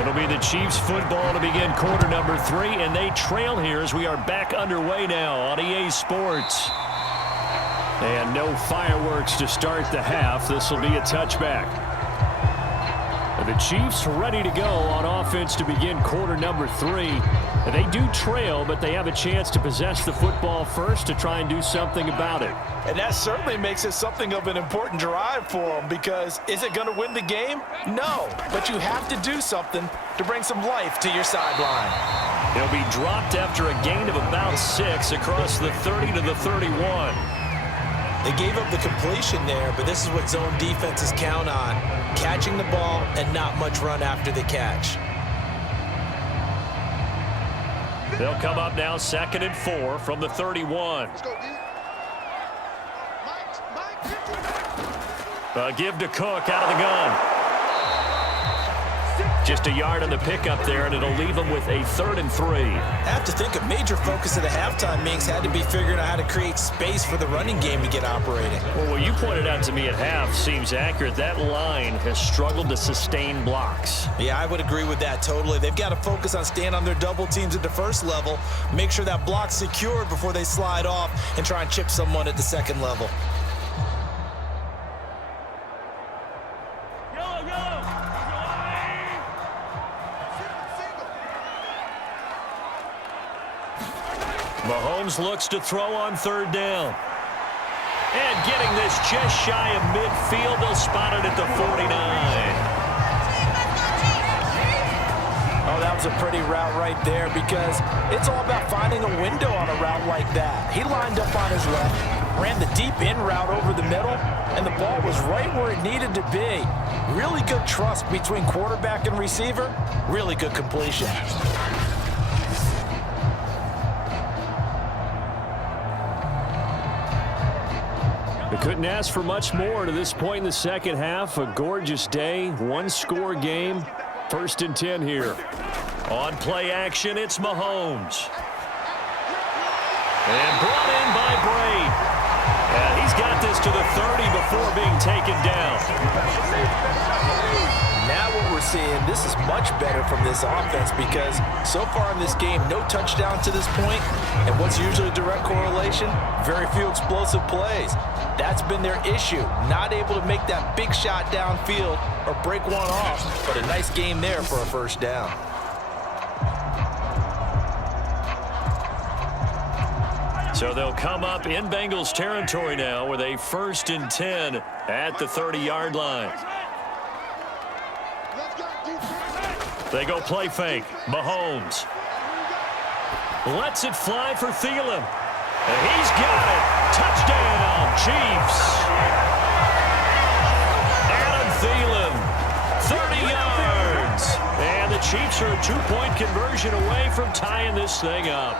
It'll be the Chiefs football to begin quarter number 3, and they trail here as we are back underway now on EA Sports. And no fireworks to start the half. This will be a touchback. The Chiefs ready to go on offense to begin quarter number 3. They do trail, but they have a chance to possess the football first to try and do something about it. And that certainly makes it something of an important drive for them, because is it going to win the game? No, but you have to do something to bring some life to your sideline. They'll be dropped after a gain of about 6 across the 30 to the 31. They gave up the completion there, but this is what zone defenses count on. Catching the ball and not much run after the catch. They'll come up now 2nd and 4 from the 31. Give to Cook out of the gun. Just a yard on the pickup there, and it'll leave them with a 3rd and 3. I have to think a major focus of the halftime meetings had to be figuring out how to create space for the running game to get operating. Well, what you pointed out to me at half seems accurate. That line has struggled to sustain blocks. Yeah, I would agree with that totally. They've got to focus on staying on their double teams at the first level, make sure that block's secured before they slide off and try and chip someone at the second level. Mahomes looks to throw on 3rd down. And getting this just shy of midfield, they'll spot it at the 49. Oh, that was a pretty route right there, because it's all about finding a window on a route like that. He lined up on his left, ran the deep in route over the middle, and the ball was right where it needed to be. Really good trust between quarterback and receiver. Really good completion. They couldn't ask for much more to this point in the second half. A gorgeous day, one-score game. 1st and 10 here. On play action, it's Mahomes. And brought in by Braid. And he's got this to the 30 before being taken down. Now what we're seeing, this is much better from this offense, because so far in this game, no touchdown to this point. And what's usually a direct correlation? Very few explosive plays. That's been their issue, not able to make that big shot downfield or break one off, but a nice game there for a 1st down. So they'll come up in Bengals territory now with a 1st and 10 at the 30-yard line. They go play fake. Mahomes lets it fly for Thielen. And he's got it. Touchdown, Chiefs. Adam Thielen, 30 yards. And the Chiefs are a 2-point conversion away from tying this thing up.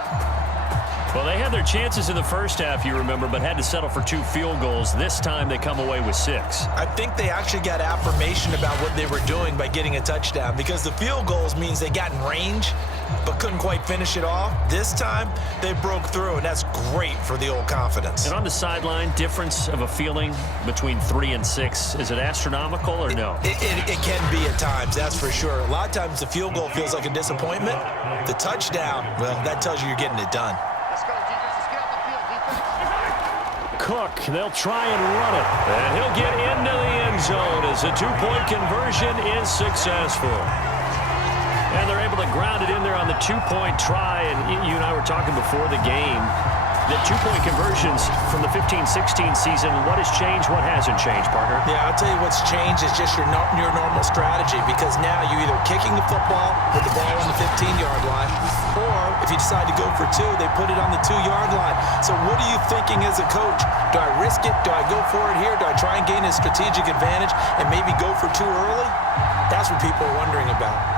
Well, they had their chances in the first half, you remember, but had to settle for 2 field goals. This time they come away with 6. I think they actually got affirmation about what they were doing by getting a touchdown, because the field goals means they got in range but couldn't quite finish it off. This time they broke through, and that's great for the old confidence. And on the sideline, difference of a feeling between 3 and 6, is it astronomical or no? It can be at times, that's for sure. A lot of times the field goal feels like a disappointment. The touchdown, well, that tells you you're getting it done. Cook, they'll try and run it. And he'll get into the end zone as the 2-point conversion is successful. And they're able to ground it in there on the 2-point try. And you and I were talking before the game. The 2-point conversions from the 15-16 season, what has changed, what hasn't changed, partner? Yeah, I'll tell you what's changed is just your normal strategy, because now you're either kicking the football with the ball on the 15-yard line, or if you decide to go for 2, they put it on the 2-yard line. So what are you thinking as a coach? Do I risk it? Do I go for it here? Do I try and gain a strategic advantage and maybe go for 2 early? That's what people are wondering about.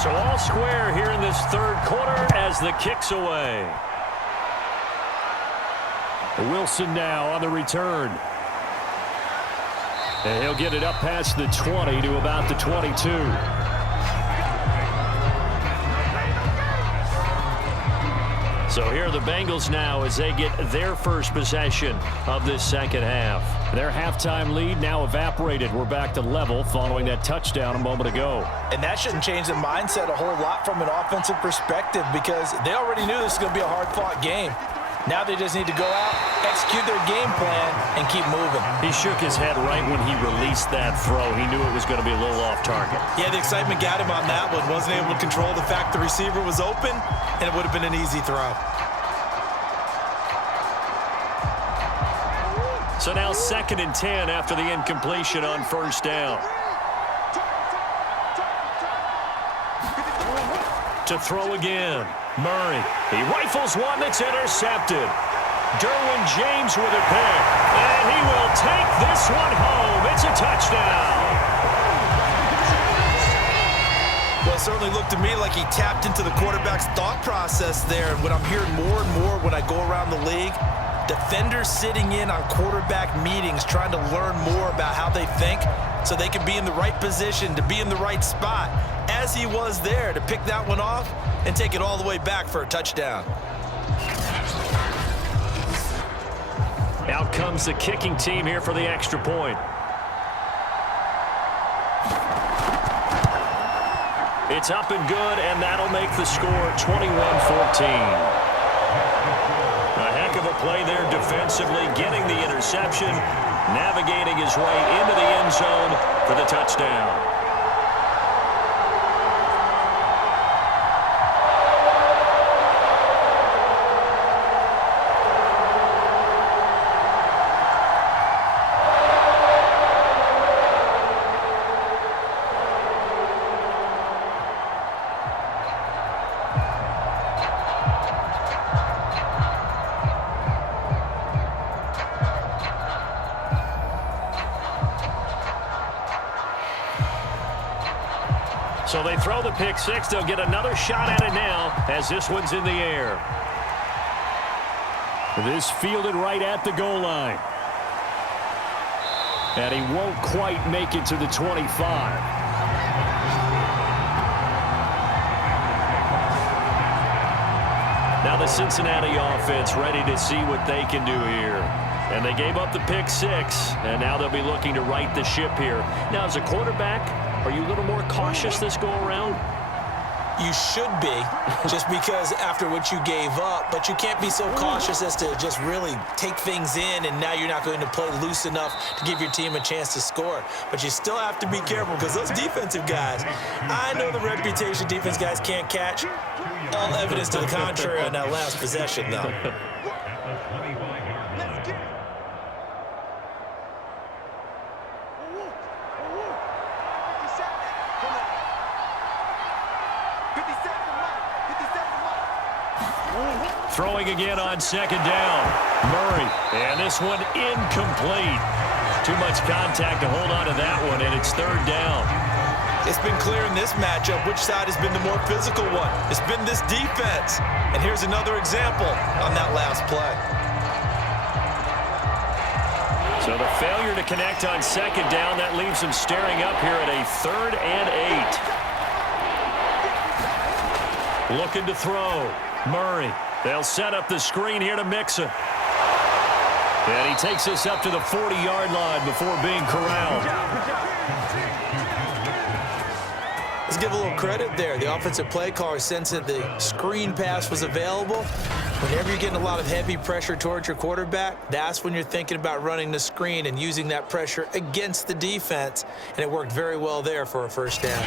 So all square here in this 3rd quarter as the kick's away. Wilson now on the return. And he'll get it up past the 20 to about the 22. So here are the Bengals now as they get their first possession of this second half. Their halftime lead now evaporated. We're back to level following that touchdown a moment ago. And that shouldn't change the mindset a whole lot from an offensive perspective because they already knew this was going to be a hard-fought game. Now they just need to go out, execute their game plan, and keep moving. He shook his head right when he released that throw. He knew it was going to be a little off target. Yeah, the excitement got him on that one. Wasn't able to control the fact the receiver was open, and it would have been an easy throw. So now 2nd and 10 after the incompletion on first down. To throw again. Murray. He rifles one that's intercepted. Derwin James with a pick. And he will take this one home. It's a touchdown. Well, it certainly looked to me like he tapped into the quarterback's thought process there. And what I'm hearing more and more when I go around the league, defenders sitting in on quarterback meetings trying to learn more about how they think so they can be in the right position, to be in the right spot, as he was there to pick that one off and take it all the way back for a touchdown. Out comes the kicking team here for the extra point. It's up and good, and that'll make the score 21-14. A heck of a play there defensively, getting the interception, navigating his way into the end zone for the touchdown. So they throw the pick six. They'll get another shot at it now as this one's in the air. This fielded right at the goal line. And he won't quite make it to the 25. Now the Cincinnati offense ready to see what they can do here. And they gave up the pick six, and now they'll be looking to right the ship here. Now, as a quarterback, are you a little more cautious this go-around? You should be, just because after what you gave up, but you can't be so cautious as to just really take things in, and now you're not going to play loose enough to give your team a chance to score. But you still have to be careful because those defensive guys, I know the reputation defense guys can't catch. All evidence to the contrary on that last possession, though. Throwing again on second down. Murray. And this one incomplete. Too much contact to hold on to that one, and it's third down. It's been clear in this matchup which side has been the more physical one. It's been this defense. And here's another example on that last play. So the failure to connect on second down, that leaves him staring up here at a 3rd and 8. Looking to throw. Murray. They'll set up the screen here to Mixon. And he takes this up to the 40-yard line before being corralled. Let's give a little credit there. The offensive play caller sensed that the screen pass was available. Whenever you're getting a lot of heavy pressure towards your quarterback, that's when you're thinking about running the screen and using that pressure against the defense. And it worked very well there for a first down.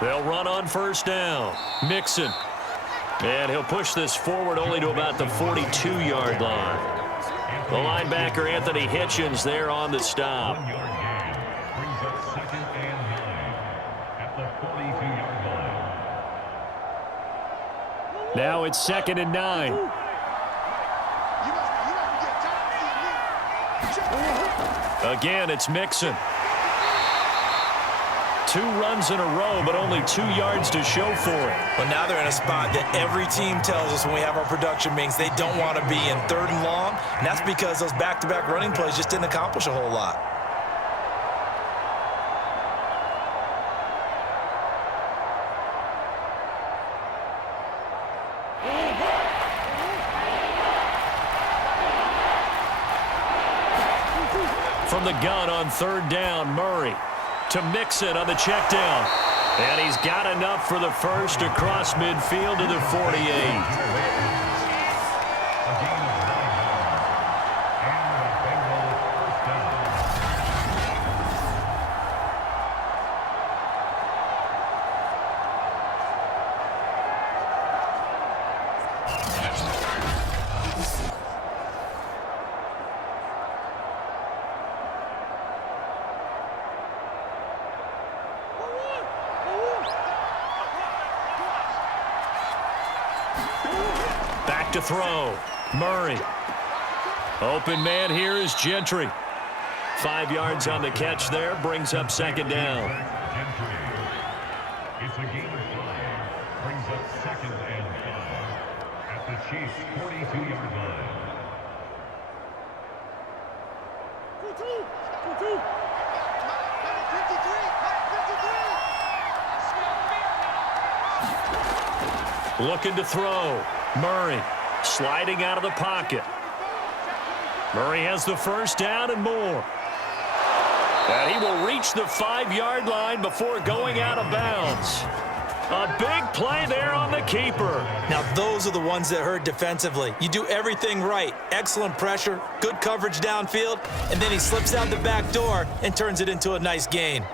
They'll run on first down. Mixon. And he'll push this forward only to about the 42-yard line. The linebacker, Anthony Hitchens, there on the stop. Now it's 2nd and 9. Again, it's Mixon. 2 runs in a row, but only 2 yards to show for it. Well, now they're in a spot that every team tells us when we have our production meetings they don't want to be in, 3rd and long, and that's because those back-to-back running plays just didn't accomplish a whole lot. From the gun on 3rd down, Murray to Mixon on the check down. And he's got enough for the first across midfield to the 48. Back to throw. Murray. Open man here is Gentry. 5 yards on the catch there. Brings up 2nd down. It's a gain of 5. Brings up 2nd and 5 at the Chiefs' 42-yard line. Looking to throw. Murray sliding out of the pocket. Murray has the first down and more. And he will reach the 5-yard line before going out of bounds. A big play there on the keeper. Now, those are the ones that hurt defensively. You do everything right. Excellent pressure, good coverage downfield, and then he slips out the back door and turns it into a nice gain.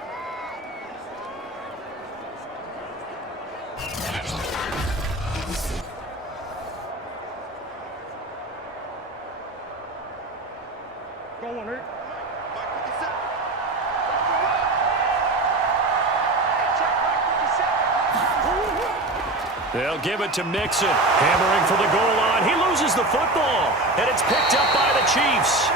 They'll give it to Mixon. Hammering for the goal line. He loses the football, and it's picked up by the Chiefs.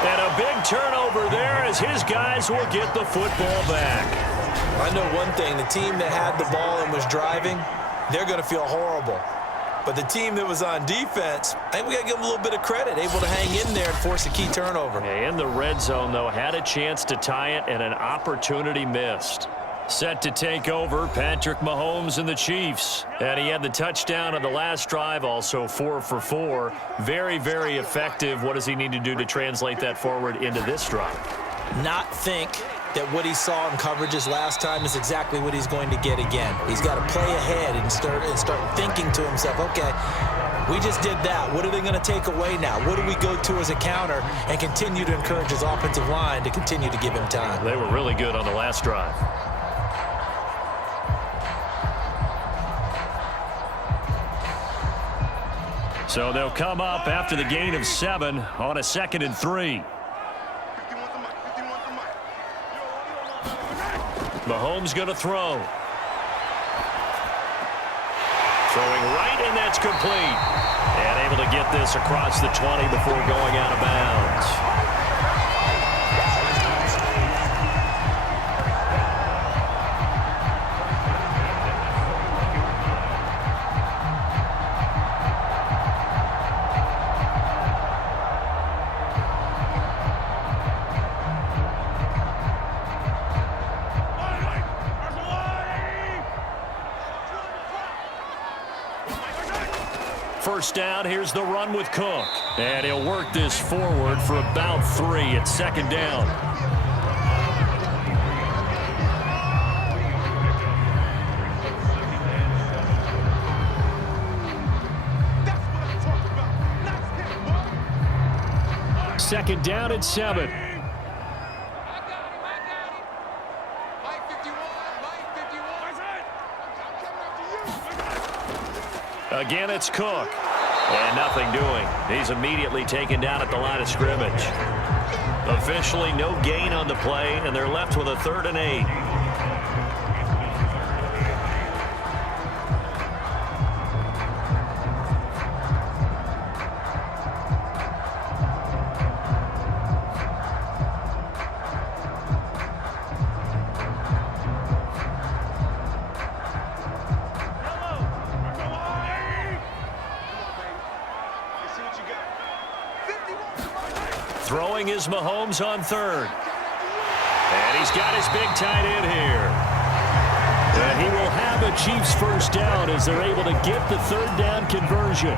And a big turnover there as his guys will get the football back. I know one thing. The team that had the ball and was driving, they're going to feel horrible. But the team that was on defense, I think we got to give them a little bit of credit, able to hang in there and force a key turnover. In the red zone, though, had a chance to tie it and an opportunity missed. Set to take over, Patrick Mahomes and the Chiefs. And he had the touchdown on the last drive, also 4 for 4. Very, very effective. What does he need to do to translate that forward into this drive? Not think that what he saw in coverages last time is exactly what he's going to get again. He's got to play ahead and start thinking to himself, okay, we just did that. What are they going to take away now? What do we go to as a counter? And continue to encourage his offensive line to continue to give him time. They were really good on the last drive. So they'll come up after the gain of 7 on a 2nd and 3. Mahomes going to throw. Throwing right, and that's complete. And able to get this across the 20 before going out of bounds. First down, here's the run with Cook. And he'll work this forward for about 3 at 2nd down. Second down at 7. Again, it's Cook. And nothing doing. He's immediately taken down at the line of scrimmage. Officially no gain on the play, and they're left with a 3rd and 8. Throwing is Mahomes on third. And he's got his big tight end here. And he will have a Chiefs first down as they're able to get the third down conversion.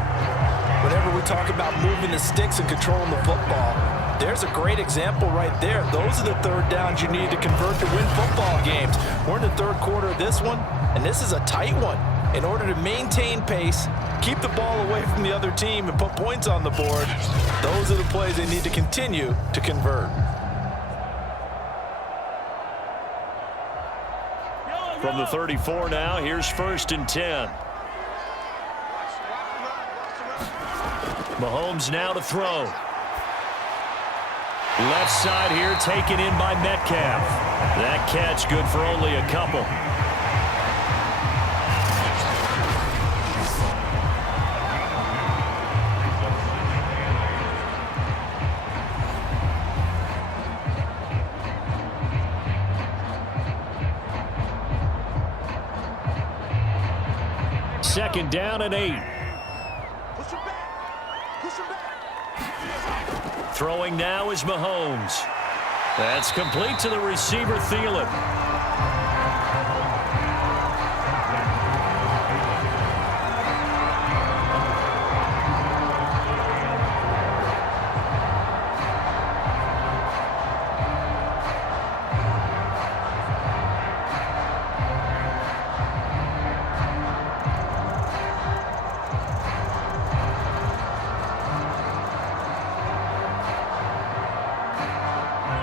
Whenever we talk about moving the sticks and controlling the football, there's a great example right there. Those are the third downs you need to convert to win football games. We're in the third quarter of this one, and this is a tight one. In order to maintain pace, keep the ball away from the other team, and put points on the board, those are the plays they need to continue to convert. From the 34 now, here's 1st and 10. Mahomes now to throw. Left side here taken in by Metcalf. That catch good for only a couple. Second down and 8. Throwing now is Mahomes. That's complete to the receiver, Thielen.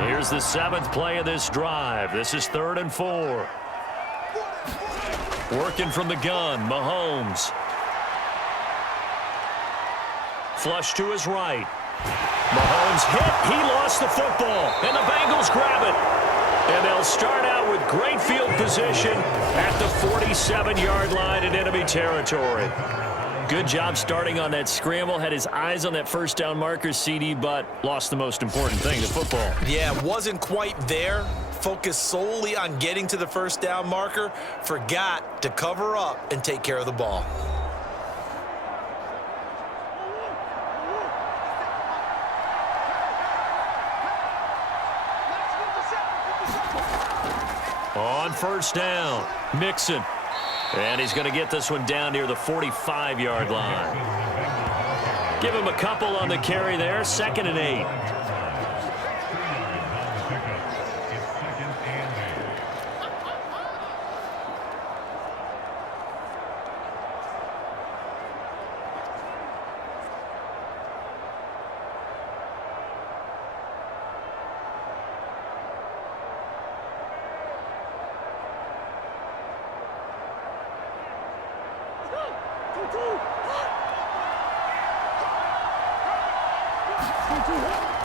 Here's the 7th play of this drive. This is 3rd and 4. Working from the gun, Mahomes. Flush to his right. Mahomes hit. He lost the football, and the Bengals grab it. And they'll start out with great field position at the 47-yard line in enemy territory. Good job starting on that scramble. Had his eyes on that first down marker, CD, but lost the most important thing, the football. Yeah, wasn't quite there. Focused solely on getting to the first down marker. Forgot to cover up and take care of the ball. On first down, Mixon. And he's going to get this one down near the 45-yard line. Give him a couple on the carry there. 2nd and 8.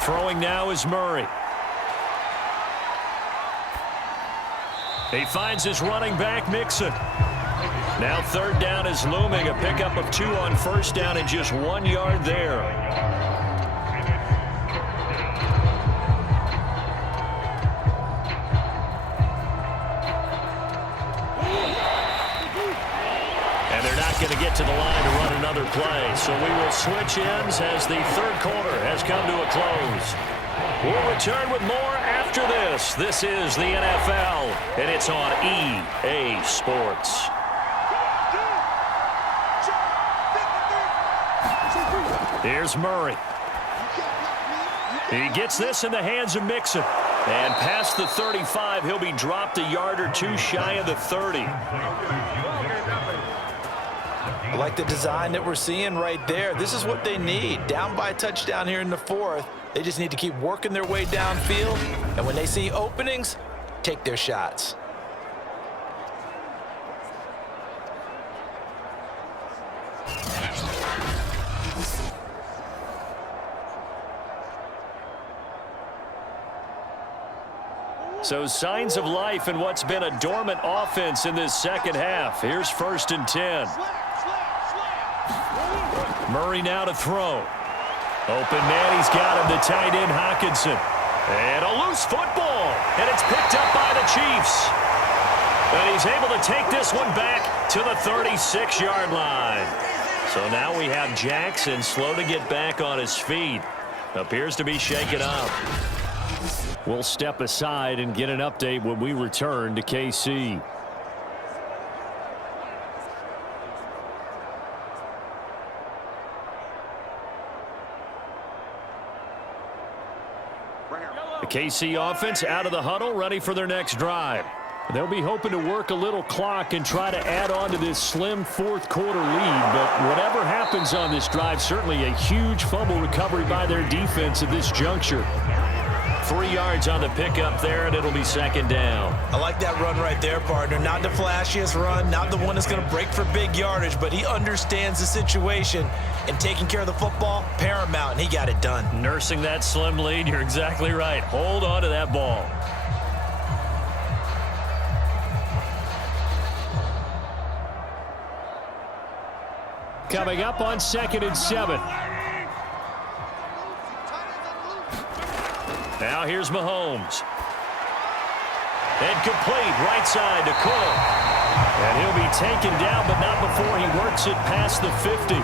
Throwing now is Murray. He finds his running back, Mixon. Now 3rd down is looming. A pickup of 2 on first down and just 1 yard there. And they're not going to get to the line to run another play. So we will switch ends as the third quarter has come to a close. We'll return with more after this. This is the NFL, and it's on EA Sports. Here's Murray. He gets this in the hands of Mixon. And past the 35, he'll be dropped a yard or 2 shy of the 30. I like the design that we're seeing right there. This is what they need. Down by a touchdown here in the 4th. They just need to keep working their way downfield. And when they see openings, take their shots. So signs of life in what's been a dormant offense in this second half. Here's 1st and 10. Murray now to throw. Open man, he's got him, the tight end Hockenson. And a loose football. And it's picked up by the Chiefs. And he's able to take this one back to the 36-yard line. So now we have Jackson slow to get back on his feet. Appears to be shaken up. We'll step aside and get an update when we return to KC. The KC offense out of the huddle, ready for their next drive. They'll be hoping to work a little clock and try to add on to this slim fourth quarter lead. But whatever happens on this drive, certainly a huge fumble recovery by their defense at this juncture. 3 yards on the pickup there, and it'll be second down. I like that run right there, partner. Not the flashiest run, not the one that's going to break for big yardage, but he understands the situation, and taking care of the football, paramount, and he got it done. Nursing that slim lead, you're exactly right. Hold on to that ball. Coming up on 2nd and 7. Now here's Mahomes. And complete right side to Cook. And he'll be taken down, but not before he works it past the 50.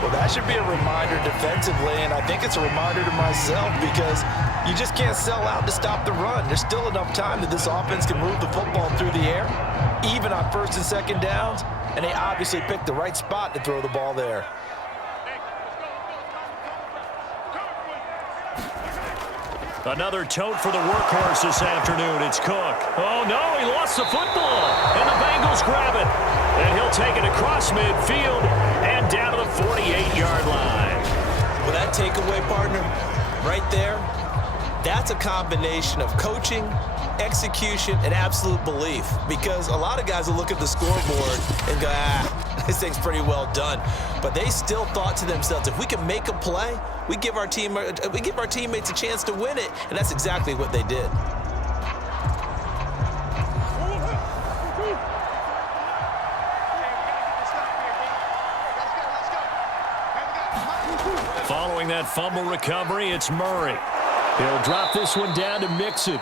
Well, that should be a reminder defensively, and I think it's a reminder to myself because you just can't sell out to stop the run. There's still enough time that this offense can move the football through the air, even on 1st and 2nd downs, and they obviously picked the right spot to throw the ball there. Another tote for the workhorse this afternoon. It's Cook. Oh, no, he lost the football. And the Bengals grab it. And he'll take it across midfield and down to the 48-yard line. Well, that takeaway, partner, right there, that's a combination of coaching, execution, and absolute belief. Because a lot of guys will look at the scoreboard and go, this thing's pretty well done. But they still thought to themselves, if we can make a play, we give our teammates a chance to win it, and that's exactly what they did. Following that fumble recovery, it's Murray. He'll drop this one down to Mixon.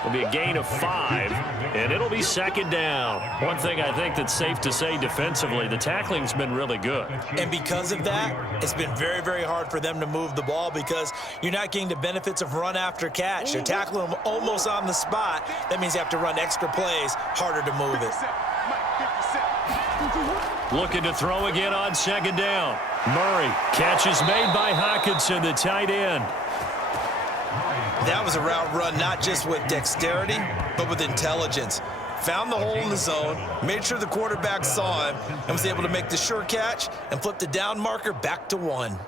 It'll be a gain of 5, and it'll be 2nd down. One thing I think that's safe to say defensively, the tackling's been really good. And because of that, it's been very, very hard for them to move the ball because you're not getting the benefits of run after catch. You're tackling them almost on the spot. That means you have to run extra plays, harder to move it. Looking to throw again on 2nd down. Murray, catch is made by Hockenson, the tight end. That was a route run not just with dexterity, but with intelligence. Found the hole in the zone, made sure the quarterback saw him, and was able to make the sure catch and flip the down marker back to 1.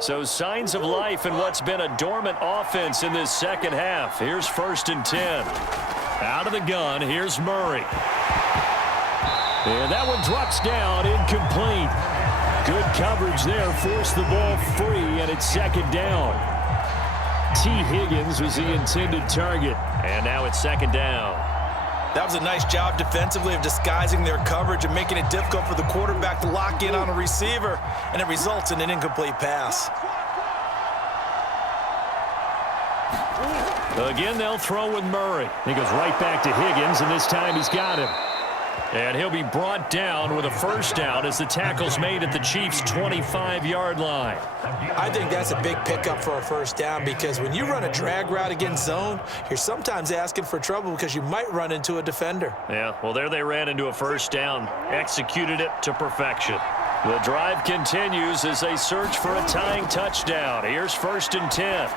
So signs of life in what's been a dormant offense in this second half. Here's 1st and 10. Out of the gun, here's Murray. And that one drops down, incomplete. Good coverage there, forced the ball free, and it's 2nd down. T. Higgins was the intended target, and now it's 2nd down. That was a nice job defensively of disguising their coverage and making it difficult for the quarterback to lock in on a receiver, and it results in an incomplete pass. Again, they'll throw with Murray. He goes right back to Higgins, and this time he's got him. And he'll be brought down with a 1st down as the tackle's made at the Chiefs' 25-yard line. I think that's a big pickup for a 1st down because when you run a drag route against zone, you're sometimes asking for trouble because you might run into a defender. Yeah, well, there they ran into a 1st down, executed it to perfection. The drive continues as they search for a tying touchdown. Here's 1st and 10.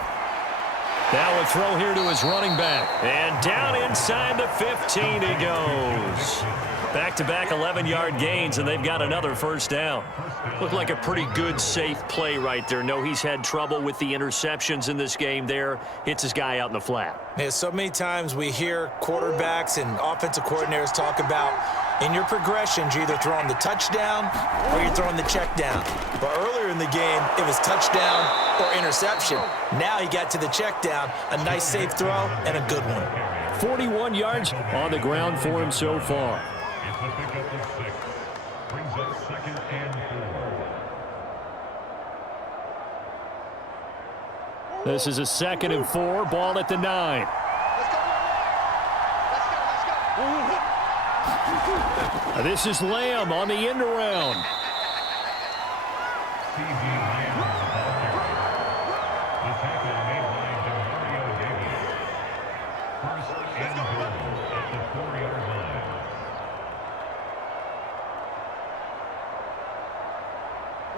Now a throw here to his running back. And down inside the 15 he goes. Back-to-back 11-yard gains, and they've got another 1st down. Looked like a pretty good, safe play right there. No, he's had trouble with the interceptions in this game there. Hits his guy out in the flat. Yeah, so many times we hear quarterbacks and offensive coordinators talk about in your progressions, you're either throwing the touchdown or you're throwing the check down. But earlier in the game, it was touchdown or interception. Now he got to the check down, a nice safe throw, and a good one. 41 yards on the ground for him so far. It's a pickup of 6. Brings up 2nd and 4. This is a 2nd and 4. Ball at the 9. This is Lamb on the end around.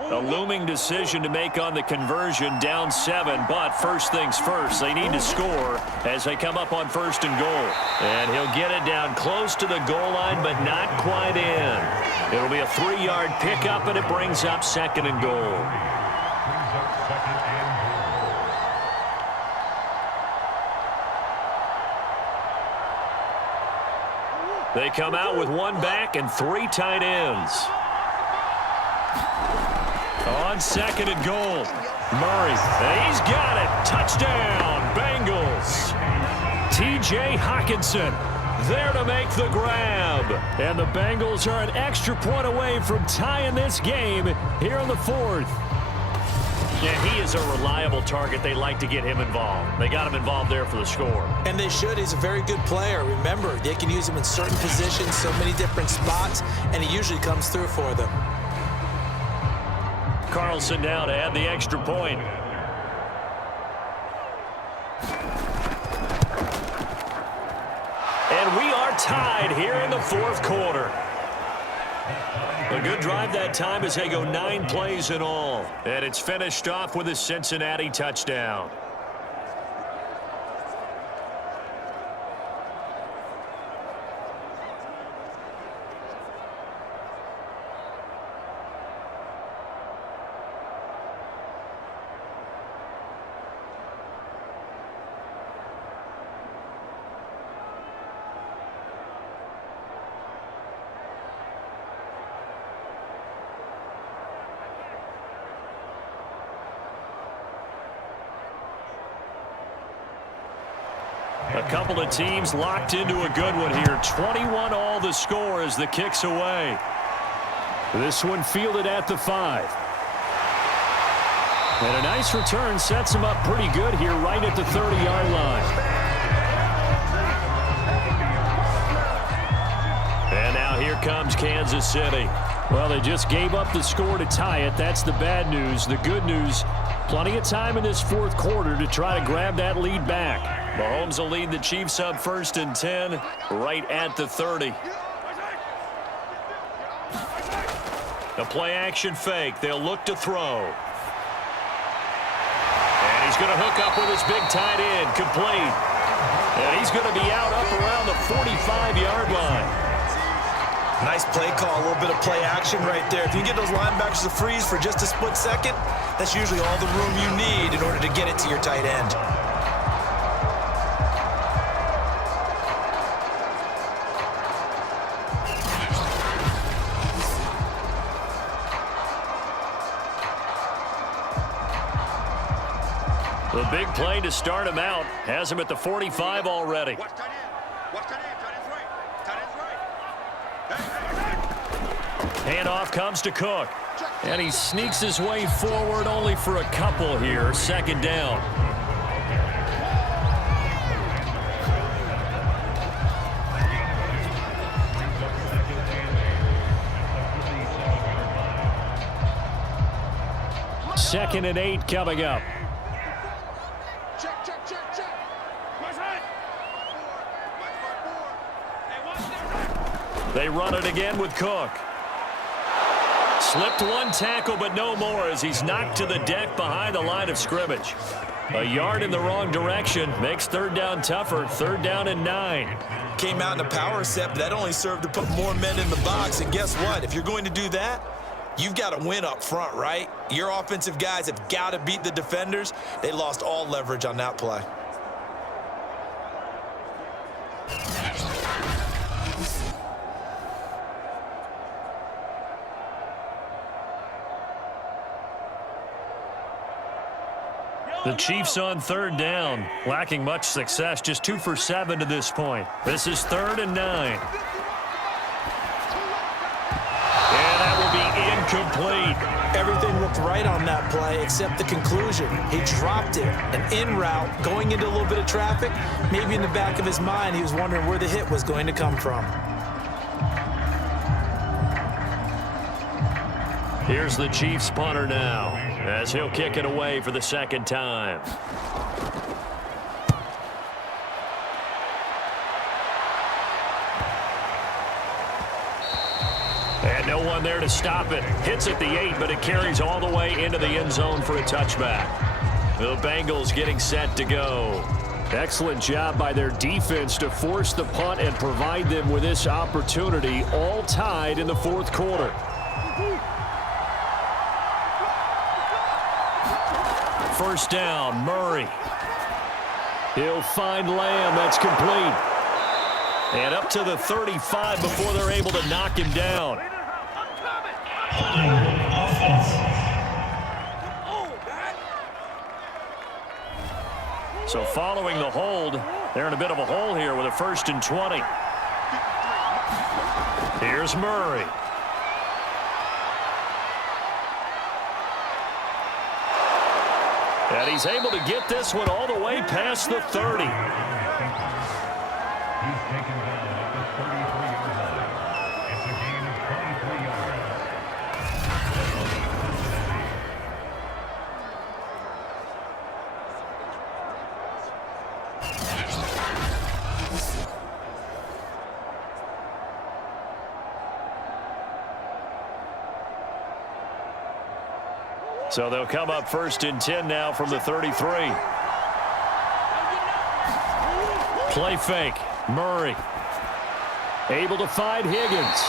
A looming decision to make on the conversion, down 7, but first things first, they need to score as they come up on 1st and goal. And he'll get it down close to the goal line, but not quite in. It'll be a 3-yard pickup, and it brings up 2nd and goal. They come out with 1 back and 3 tight ends. On 2nd and goal, Murray, he's got it. Touchdown, Bengals. T.J. Hockenson there to make the grab. And the Bengals are an extra point away from tying this game here in the 4th. Yeah, he is a reliable target. They like to get him involved. They got him involved there for the score. And they should. He's a very good player. Remember, they can use him in certain positions, so many different spots, and he usually comes through for them. Carlson now to add the extra point. And we are tied here in the 4th quarter. A good drive that time as they go 9 plays in all. And it's finished off with a Cincinnati touchdown. A couple of teams locked into a good one here. 21 all the score as the kick's away. This one fielded at the 5. And a nice return sets him up pretty good here right at the 30-yard line. And now here comes Kansas City. Well, they just gave up the score to tie it. That's the bad news. The good news, plenty of time in this 4th quarter to try to grab that lead back. Mahomes will lead the Chiefs up 1st and 10 right at the 30. A play-action fake. They'll look to throw. And he's going to hook up with his big tight end. Complete. And he's going to be out up around the 45-yard line. Nice play call, a little bit of play action right there. If you get those linebackers to freeze for just a split second, that's usually all the room you need in order to get it to your tight end. The big play to start him out has him at the 45 already. Handoff comes to Cook. And he sneaks his way forward only for a couple here. 2nd down. Second and 8 coming up. They run it again with Cook. Slipped 1 tackle, but no more as he's knocked to the deck behind the line of scrimmage. A yard in the wrong direction makes 3rd down tougher. 3rd down and 9. Came out in a power set, but that only served to put more men in the box. And guess what? If you're going to do that, you've got to win up front, right? Your offensive guys have got to beat the defenders. They lost all leverage on that play. The Chiefs on 3rd down, lacking much success, just 2 for 7 to this point. This is 3rd and 9. And that will be incomplete. Everything looked right on that play except the conclusion. He dropped it, an in route, going into a little bit of traffic. Maybe in the back of his mind, he was wondering where the hit was going to come from. Here's the Chiefs punter now, as he'll kick it away for the second time. And no one there to stop it. Hits at the 8, but it carries all the way into the end zone for a touchback. The Bengals getting set to go. Excellent job by their defense to force the punt and provide them with this opportunity, all tied in the fourth quarter. First down, Murray. He'll find Lamb. That's complete. And up to the 35 before they're able to knock him down. So following the hold, they're in a bit of a hole here with a 1st and 20. Here's Murray. And he's able to get this one all the way past the 30. He's taken down at the 33-yard line. It's a gain of 23 yards. So they'll come up 1st and 10 now from the 33. Play fake. Murray. Able to find Higgins.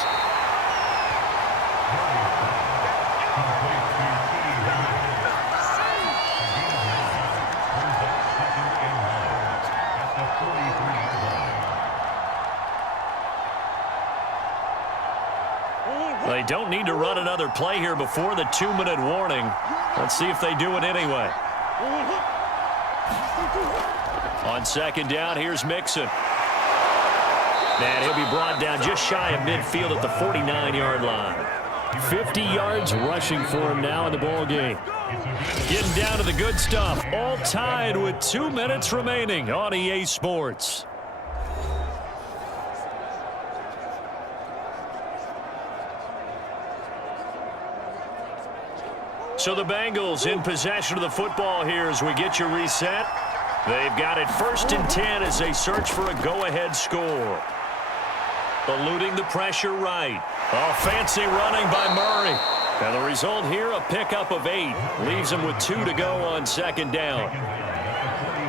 They don't need to run another play here before the 2-minute warning. Let's see if they do it anyway. On 2nd down, here's Mixon. And he'll be brought down just shy of midfield at the 49-yard line. 50 yards rushing for him now in the ball game. Getting down to the good stuff. All tied with 2 minutes remaining on EA Sports. So the Bengals in possession of the football here as we get you reset. They've got it 1st and 10 as they search for a go-ahead score. Eluding the pressure right. Oh, fancy running by Murray. And the result here, a pickup of 8. Leaves him with 2 to go on 2nd down.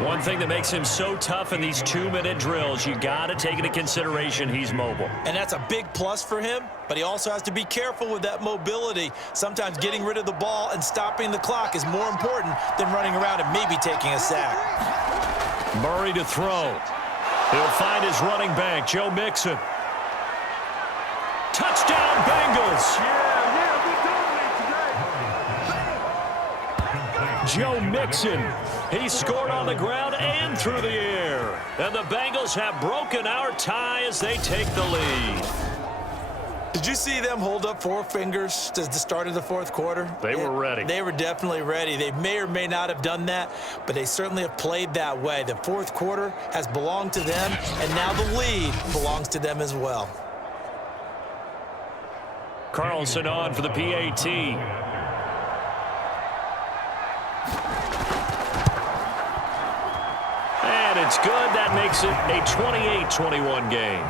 One thing that makes him so tough in these 2-minute drills, you got to take into consideration he's mobile. And that's a big plus for him, but he also has to be careful with that mobility. Sometimes getting rid of the ball and stopping the clock is more important than running around and maybe taking a sack. Murray to throw. He'll find his running back, Joe Mixon. Touchdown, Bengals! Joe Mixon. He scored on the ground and through the air. And the Bengals have broken our tie as they take the lead. Did you see them hold up 4 fingers at the start of the fourth quarter? They were ready. They were definitely ready. They may or may not have done that, but they certainly have played that way. The fourth quarter has belonged to them, and now the lead belongs to them as well. Carlson on for the PAT. And it's good. That makes it a 28-21 game.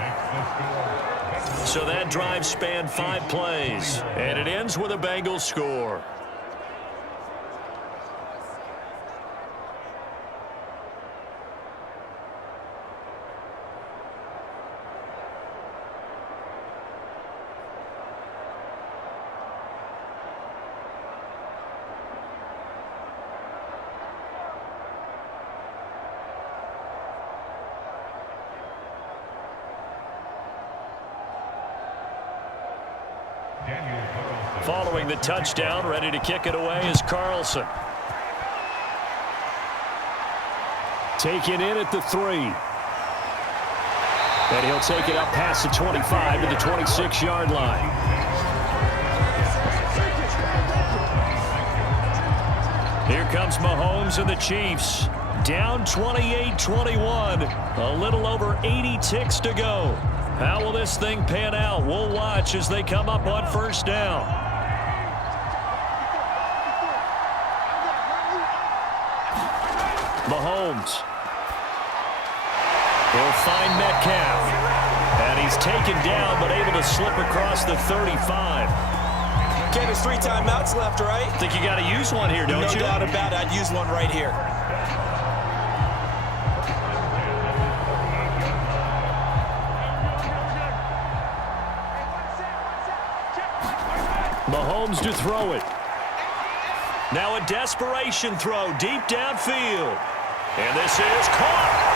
So that drive spanned 5 plays, and it ends with a Bengals score. Following the touchdown, ready to kick it away is Carlson. Taken in at the 3. And he'll take it up past the 25 to the 26-yard line. Here comes Mahomes and the Chiefs. Down 28-21. A little over 80 ticks to go. How will this thing pan out? We'll watch as they come up on 1st down. Mahomes. He'll find Metcalf. And he's taken down, but able to slip across the 35. Okay, there's 3 timeouts left, right? I think you got to use one here, don't you? No doubt about it. I'd use one right here. Mahomes to throw it. Now a desperation throw deep downfield. And this is caught.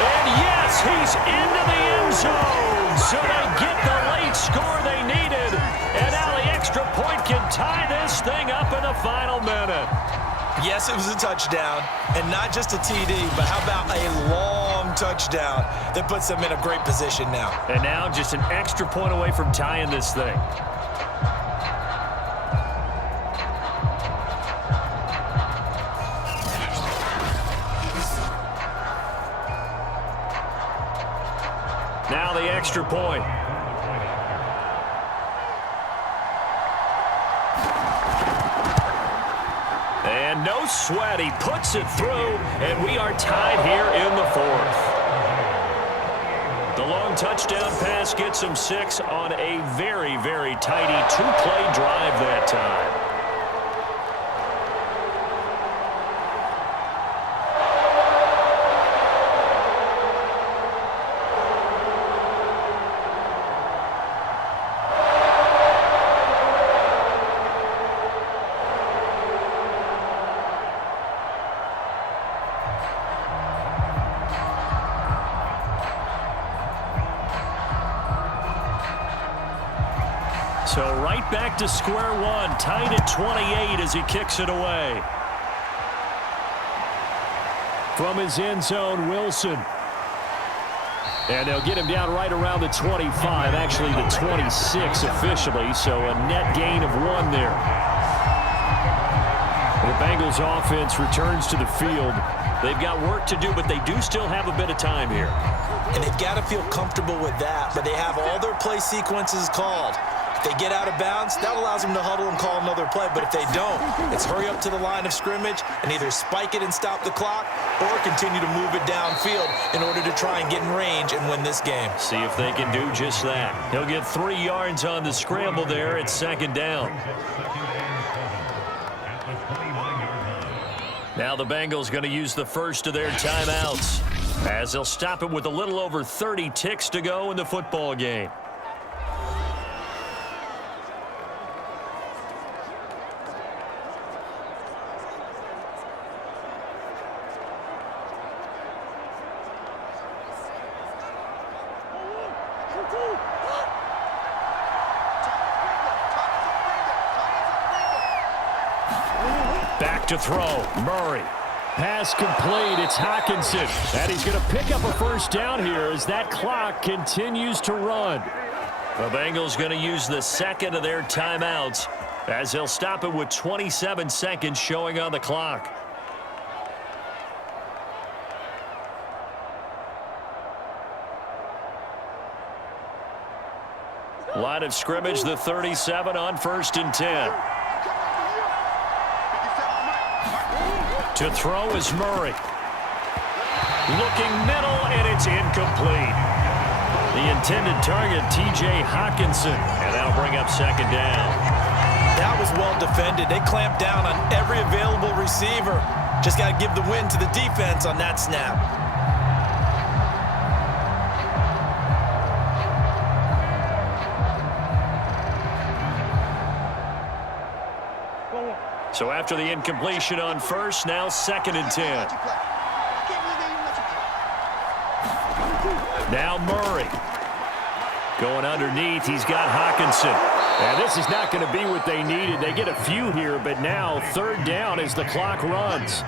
And yes, he's into the end zone. So they get the late score they needed. And now the extra point can tie this thing up in the final minute. Yes, it was a touchdown. And not just a TD, but how about a long touchdown that puts them in a great position now. And now just an extra point away from tying this thing. Now the extra point. And no sweat. He puts it through, and we are tied here in the 4th. The long touchdown pass gets him 6 on a very, very tidy 2-play drive that time. So right back to square one, tied at 28 as he kicks it away. From his end zone, Wilson. And they'll get him down right around the 25, actually the 26 officially, so a net gain of 1 there. The Bengals offense returns to the field. They've got work to do, but they do still have a bit of time here. And they've got to feel comfortable with that, but they have all their play sequences called. If they get out of bounds, that allows them to huddle and call another play. But if they don't, it's hurry up to the line of scrimmage and either spike it and stop the clock or continue to move it downfield in order to try and get in range and win this game. See if they can do just that. He'll get 3 yards on the scramble there at 2nd down. Now the Bengals going to use the first of their timeouts as they'll stop it with a little over 30 ticks to go in the football game. Back to throw, Murray. Pass complete, it's Hockenson. And he's going to pick up a first down here as that clock continues to run. The Bengals going to use the second of their timeouts as they'll stop it with 27 seconds showing on the clock. Line of scrimmage, the 37 on 1st and 10. To throw is Murray. Looking middle, and it's incomplete. The intended target, T.J. Hockenson, and that'll bring up 2nd down. That was well defended. They clamped down on every available receiver. Just got to give the win to the defense on that snap. So after the incompletion on 1st, now 2nd and 10. Now Murray. Going underneath, he's got Hockenson. And this is not going to be what they needed. They get a few here, but now 3rd down as the clock runs.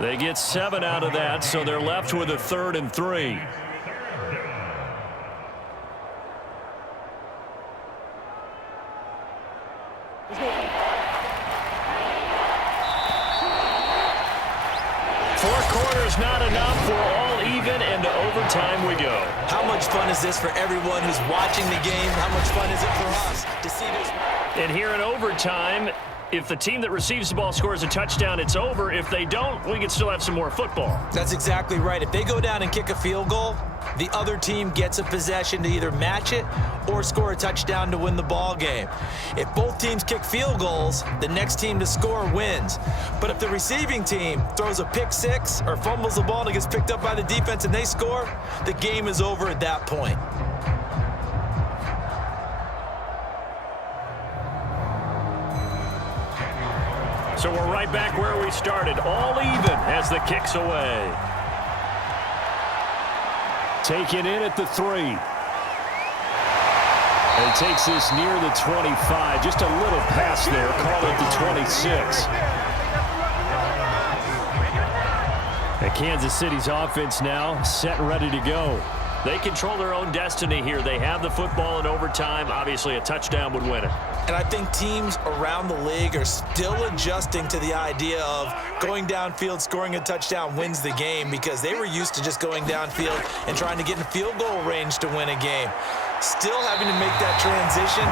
They get 7 out of that, so they're left with a 3rd and 3. Not enough. We're all even, and to overtime we go. How much fun is this for everyone who's watching the game? How much fun is it for us to see this? And here in overtime, If the team that receives the ball scores a touchdown, it's over. If they don't, we can still have some more football. That's exactly right. If they go down and kick a field goal, the other team gets a possession to either match it or score a touchdown to win the ball game. If both teams kick field goals, the next team to score wins. But if the receiving team throws a pick six or fumbles the ball and it gets picked up by the defense and they score, the game is over at that point. So we're right back where we started, all even as the kick's away. Taken in at the 3. And he takes this near the 25. Just a little pass there. Call it the 26. And Kansas City's offense now set and ready to go. They control their own destiny here. They have the football in overtime. Obviously, a touchdown would win it. And I think teams around the league are still adjusting to the idea of going downfield, scoring a touchdown wins the game, because they were used to just going downfield and trying to get in field goal range to win a game. Still having to make that transition.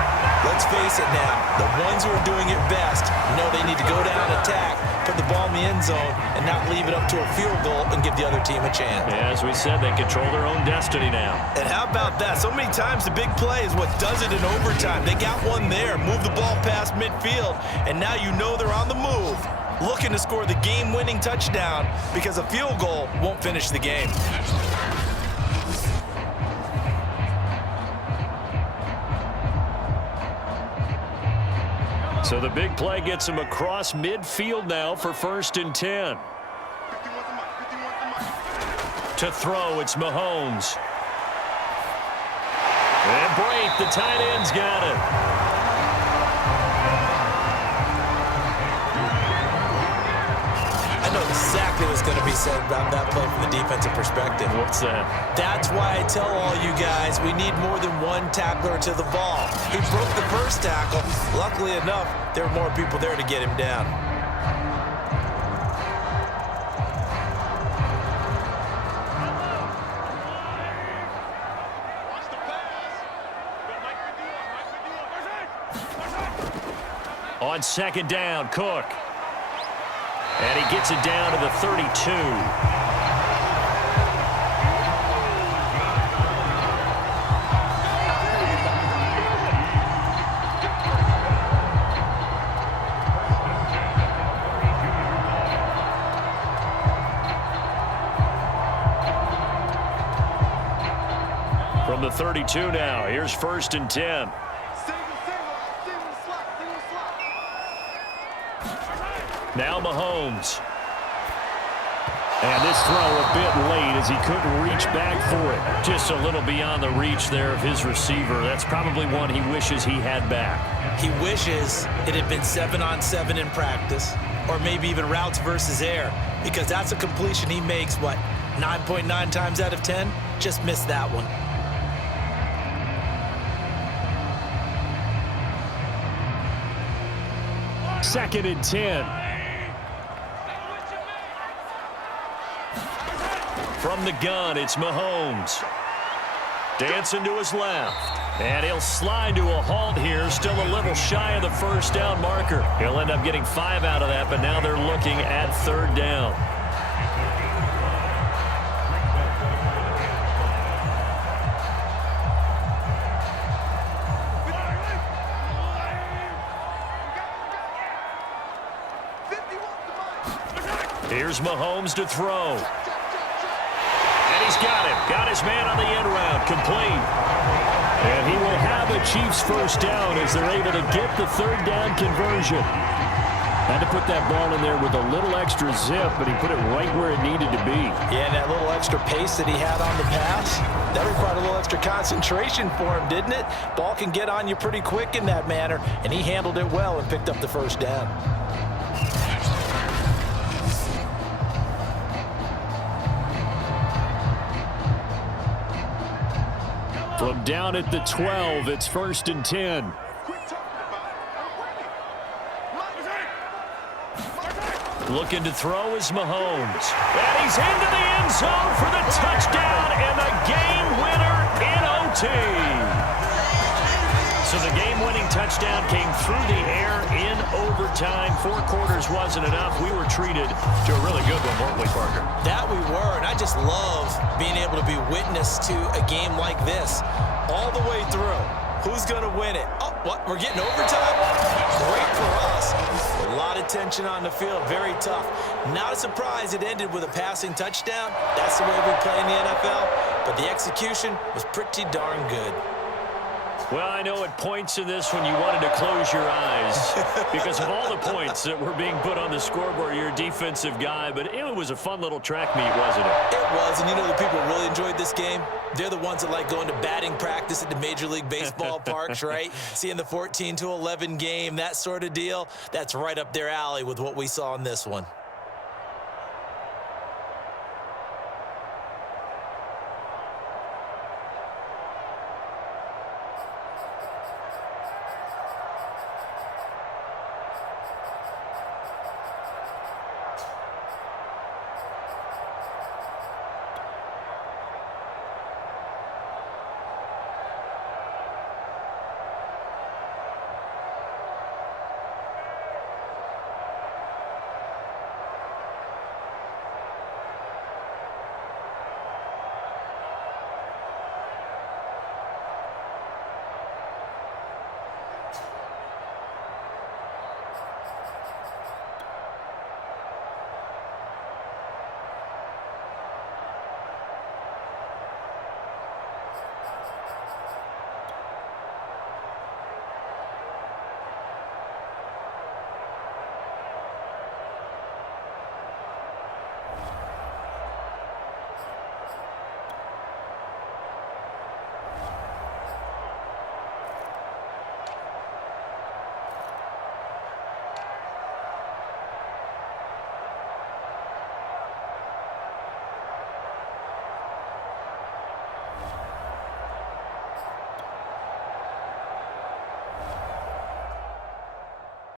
Let's face it now, the ones who are doing it best know they need to go down, attack, put the ball in the end zone, and not leave it up to a field goal and give the other team a chance. Yeah, as we said, they control their own destiny now. And how about that? So many times the big play is what does it in overtime. They got one there, move the ball past midfield, and now you know they're on the move, looking to score the game-winning touchdown, because a field goal won't finish the game. So the big play gets him across midfield now for 1st and 10. To throw, it's Mahomes. And break, the tight end's got it. I know exactly what's going to be said about that play from the defensive perspective. What's that? That's why I tell all you guys we need more than one tackler to the ball. He broke the first tackle. Luckily enough, there were more people there to get him down. On 2nd down, Cook. And he gets it down to the 32. From the 32 now, here's 1st and 10. Now Mahomes. And this throw a bit late as he couldn't reach back for it. Just a little beyond the reach there of his receiver. That's probably one he wishes he had back. He wishes it had been 7-on-7 in practice, or maybe even routes versus air, because that's a completion he makes, 9.9 times out of 10? Just missed that one. Second and 10. From the gun, it's Mahomes. Dancing to his left. And he'll slide to a halt here, still a little shy of the 1st down marker. He'll end up getting 5 out of that, but now they're looking at 3rd down. Here's Mahomes to throw. And he's got him. Got his man on the end round. Complete. And he will have a Chiefs 1st down as they're able to get the 3rd down conversion. Had to put that ball in there with a little extra zip, but he put it right where it needed to be. Yeah, and that little extra pace that he had on the pass, that required a little extra concentration for him, didn't it? Ball can get on you pretty quick in that manner, and he handled it well and picked up the 1st down. From down at the 12, it's 1st and 10. Looking to throw is Mahomes. And he's into the end zone for the touchdown and the game winner in OT. So the game game-winning touchdown came through the air in overtime. 4 quarters wasn't enough. We were treated to a really good one, weren't we, Parker? That we were, and I just love being able to be witness to a game like this all the way through. Who's going to win it? Oh, what? We're getting overtime? Great for us. A lot of tension on the field. Very tough. Not a surprise it ended with a passing touchdown. That's the way we play in the NFL. But the execution was pretty darn good. Well, I know at points in this when you wanted to close your eyes because of all the points that were being put on the scoreboard. You're a defensive guy, but it was a fun little track meet, wasn't it? It was, and you know the people really enjoyed this game? They're the ones that like going to batting practice at the Major League Baseball parks, right? Seeing the 14-11 game, that sort of deal. That's right up their alley with what we saw in this one.